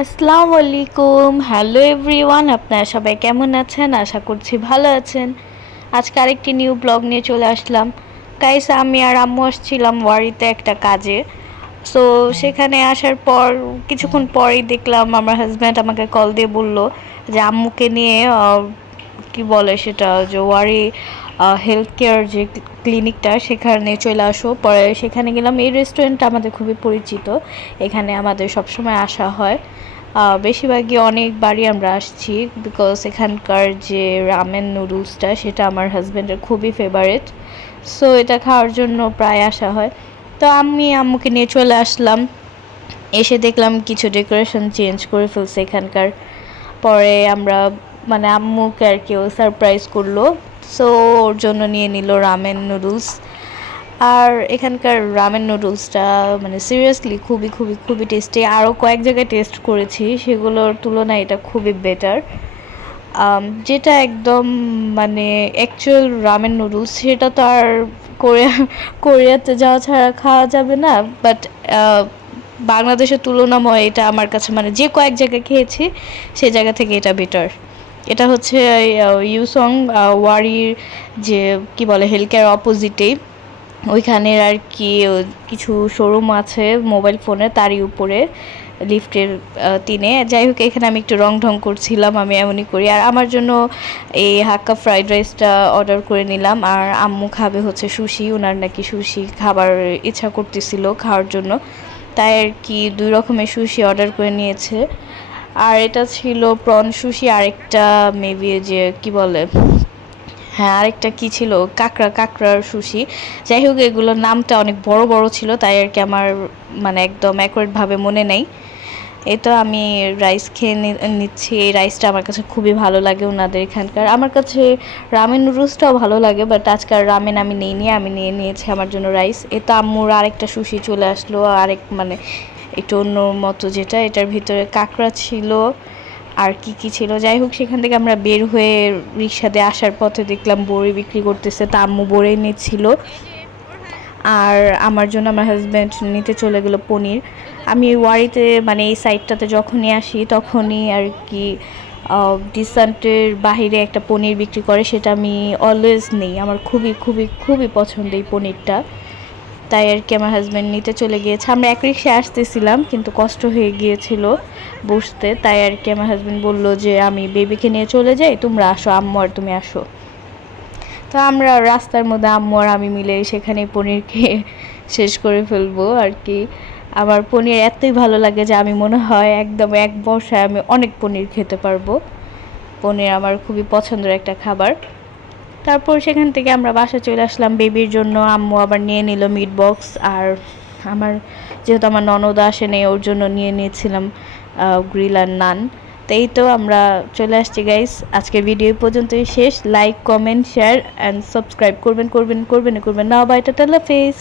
আসসালামু আলাইকুম, hello everyone. আপনারা সবাই কেমন আছেন? আশা করছি ভালো আছেন। আজকে আরেকটি নিউ ব্লগ নিয়ে চলে আসলাম। গাইস, আমি আর আম্মু আসছিলাম ওয়ারিতে একটা কাজে। সো সেখানে আসার পর কিছুক্ষণ পরেই দেখলাম আমার হাজব্যান্ড আমাকে কল দিয়ে বলল যে আম্মুকে নিয়ে কি বলে সেটা যে ওয়ারি হেলথ কেয়ার যে ক্লিনিকটা সেখানে চলে আসো। পরে সেখানে গেলাম। এই রেস্টুরেন্টটা আমাদের খুবই পরিচিত, এখানে আমাদের সবসময় আসা হয়। বেশিরভাগই অনেকবারই আমরা আসছি, বিকজ এখানকার যে রামেন নুডলসটা সেটা আমার হাজব্যান্ডের খুবই ফেভারিট। সো এটা খাওয়ার জন্য প্রায় আসা হয়। তো আমি আম্মুকে নিয়ে চলে আসলাম। এসে দেখলাম কিছু ডেকোরেশন চেঞ্জ করে ফেলছে এখানকার। পরে আমরা মানে আম্মুকে আর কি ও সারপ্রাইজ করলো। সো ওর জন্য নিয়ে নিল রামেন নুডলস। আর এখানকার রামেন নুডলসটা মানে সিরিয়াসলি খুবই খুবই খুবই টেস্টি। আরও কয়েক জায়গায় টেস্ট করেছি, সেগুলোর তুলনায় এটা খুবই বেটার। যেটা একদম মানে অ্যাকচুয়াল রামেন নুডলস সেটা তো আর কোরিয়া কোরিয়াতে যাওয়া ছাড়া খাওয়া যাবে না। বাট বাংলাদেশের তুলনাময় এটা আমার কাছে মানে যে কয়েক জায়গায় খেয়েছি সে জায়গা থেকে এটা বেটার। এটা হচ্ছে ইউসং ওয়ারির যে কি বলে হেলথ কেয়ার অপোজিটেই, ওইখানের আর কি কিছু শোরুম আছে মোবাইল ফোনের, তারই উপরে লিফটের 3-এ। যাই হোক, এখানে আমি একটু রং ঢং করছিলাম, আমি এমনই করি। আর আমার জন্য এই হাক্কা ফ্রাইড রাইসটা অর্ডার করে নিলাম। আর আম্মু খাবে হচ্ছে সুশি, ওনার নাকি সুশি খাবার ইচ্ছা করতেছিল খাওয়ার জন্য, তাই আর কি 2 রকমের সুশি অর্ডার করে নিয়েছে। আর এটা ছিল প্রন সুশি, আরেকটা মেবি যে কি বলে, হ্যাঁ আরেকটা কি ছিল কাঁকড়ার সুশি। যাই হোক, এগুলোর নামটা অনেক বড় বড় ছিল, তাই আর কি আমার মানে একদম অ্যাকুরেটভাবে মনে নেই। এই তো আমি রাইস খেয়ে নিচ্ছি। এই রাইসটা আমার কাছে খুবই ভালো লাগে ওনাদের এখানকার। আমার কাছে রামেন নুডলসটাও ভালো লাগে, বাট আজকাল রামেন আমি নিইনি, আমি নিয়ে নিয়েছি আমার জন্য রাইস। এ তো আম্মুর আরেকটা সুশি চলে আসলো, আরেক মানে একটু অন্য মতো, যেটা এটার ভিতরে কাঁকড়া ছিল আর কি ছিল। যাই হোক, সেখান থেকে আমরা বের হয়ে রিক্সা দিয়ে আসার পথে দেখলাম বড়ি বিক্রি করতেছে, তা আম্মু বড়ি নিচ্ছিল। আর আমার জন্য আমার হাজব্যান্ড নিতে চলে গেলো পনির। আমি ওয়ারিতে মানে এই সাইডটাতে যখনই আসি তখনই আর কি ডিসান্টের বাহিরে একটা পনির বিক্রি করে, সেটা আমি অলওয়েজ নিই। আমার খুবই খুবই খুবই পছন্দ এই পনিরটা। তাই আর কি আমার হাজব্যান্ড নিতে চলে গিয়েছে। আমরা এক রিক্সায় আসতেছিলাম, কিন্তু কষ্ট হয়ে গিয়েছিল বসতে, তাই আর কি আমার হাজব্যান্ড বলল যে আমি বেবিকে নিয়ে চলে যাই, তোমরা আসো, আম্মু আর তুমি আসো। তো আমরা রাস্তার মধ্যে আম্মু আর আমি মিলে সেখানে পনির খেয়ে শেষ করে ফেলবো আর কি। আমার পনির এতই ভালো লাগে যে আমি মনে হয় একদম এক বসায় আমি অনেক পনির খেতে পারবো। পনির আমার খুবই পছন্দের একটা খাবার। তারপর সেখান থেকে আমরা বাসায় চলে আসলাম বেবির জন্য। আম্মু আবার নিয়ে নিল মিট বক্স। আর আমার যেহেতু আমার ননদ আসে নেই, ওর জন্য নিয়ে নিয়েছিলাম গ্রিল আর নান। তো এই তো আমরা চলে আসছি গাইস। আজকের ভিডিও পর্যন্তই শেষ। Like, comment, share and subscribe করবেন করবেন করবেন করবেন না। বাই, টাটা, আল্লাহ হাফেজ।